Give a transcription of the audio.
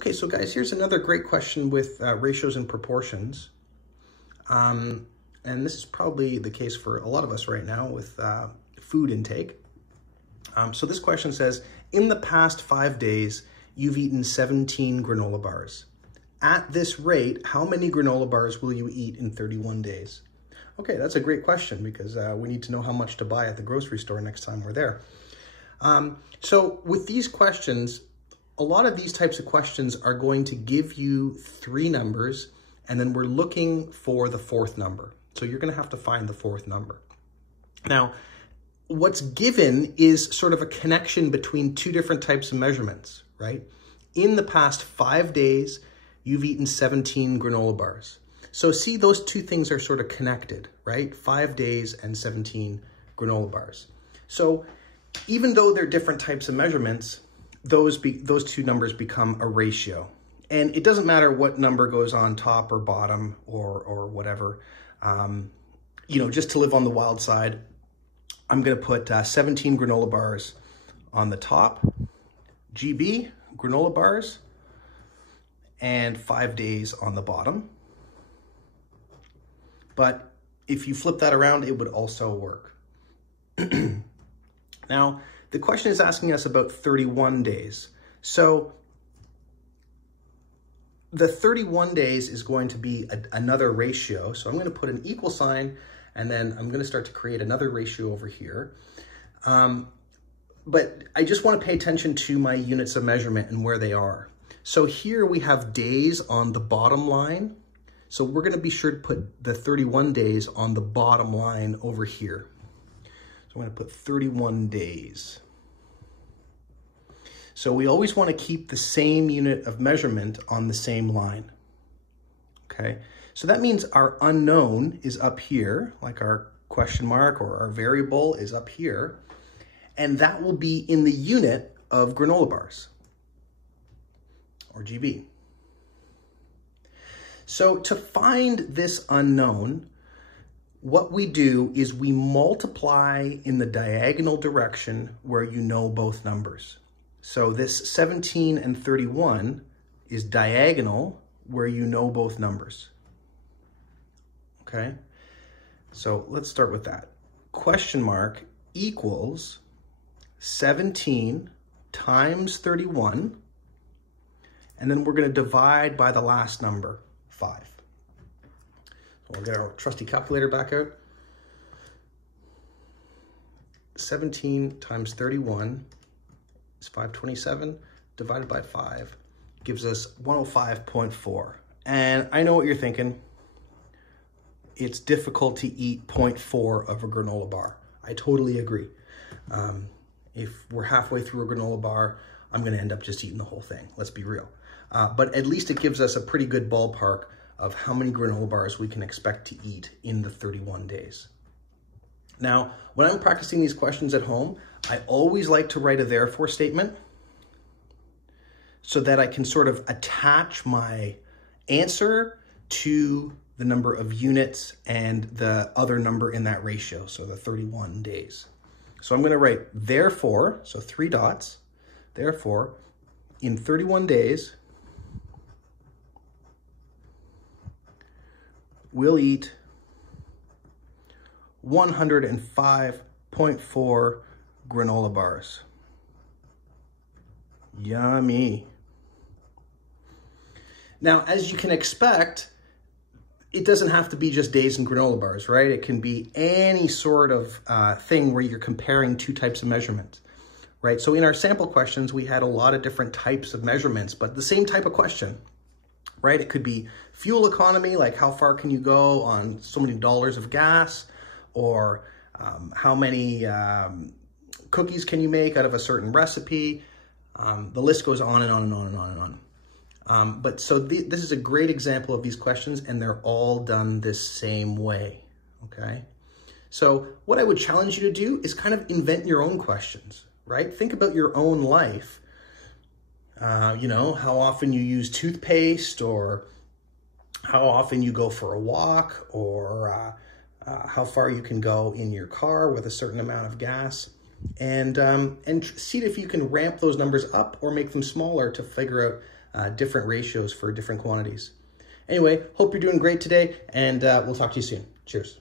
Okay, so guys, here's another great question with ratios and proportions. And this is probably the case for a lot of us right now with food intake. So this question says, in the past 5 days, you've eaten 17 granola bars. At this rate, how many granola bars will you eat in 31 days? Okay, that's a great question because we need to know how much to buy at the grocery store next time we're there. So with these questions, a lot of these types of questions are going to give you 3 numbers, and then we're looking for the 4th number. So you're going to have to find the 4th number. Now, what's given is sort of a connection between 2 different types of measurements, right? In the past 5 days, you've eaten 17 granola bars. So see, those 2 things are sort of connected, right? 5 days and 17 granola bars. So even though they're different types of measurements, those 2 numbers become a ratio. And it doesn't matter what number goes on top or bottom or whatever. Just to live on the wild side, I'm going to put 17 granola bars on the top, GB, granola bars, and 5 days on the bottom. But if you flip that around, it would also work. Now, the question is asking us about 31 days. So the 31 days is going to be another ratio. So I'm going to put an equal sign, and then I'm going to start to create another ratio over here. But I just want to pay attention to my units of measurement and where they are. So here we have days on the bottom line. So we're going to be sure to put the 31 days on the bottom line over here. So I'm going to put 31 days. So we always want to keep the same unit of measurement on the same line. Okay, so that means our unknown is up here, like our question mark or our variable is up here, and that will be in the unit of granola bars, or GB. So to find this unknown, what we do is we multiply in the diagonal direction where you know both numbers. So this 17 and 31 is diagonal where you know both numbers. Okay, so let's start with that. Question mark equals 17 times 31, and then we're going to divide by the last number, 5. We'll get our trusty calculator back out. 17 times 31 is 527 divided by 5 gives us 105.4. And I know what you're thinking. It's difficult to eat 0.4 of a granola bar. I totally agree. If we're halfway through a granola bar, I'm going to end up just eating the whole thing. Let's be real. But at least it gives us a pretty good ballpark of how many granola bars we can expect to eat in the 31 days. Now, when I'm practicing these questions at home, I always like to write a therefore statement so that I can sort of attach my answer to the number of units and the other number in that ratio, so the 31 days. So I'm going to write therefore, so 3 dots, therefore, in 31 days, we'll eat 105.4 granola bars. Yummy. Now, as you can expect, it doesn't have to be just days and granola bars, right? It can be any sort of thing where you're comparing 2 types of measurements, right? So in our sample questions, we had a lot of different types of measurements, but the same type of question, right? It could be fuel economy, like how far can you go on so many dollars of gas, or how many cookies can you make out of a certain recipe. The list goes on and on and on and on and on. But so this is a great example of these questions, and they're all done this same way, okay? So what I would challenge you to do is kind of invent your own questions, right? Think about your own life. How often you use toothpaste, or how often you go for a walk, or how far you can go in your car with a certain amount of gas, and see if you can ramp those numbers up or make them smaller to figure out different ratios for different quantities. Anyway, hope you're doing great today, and we'll talk to you soon. Cheers.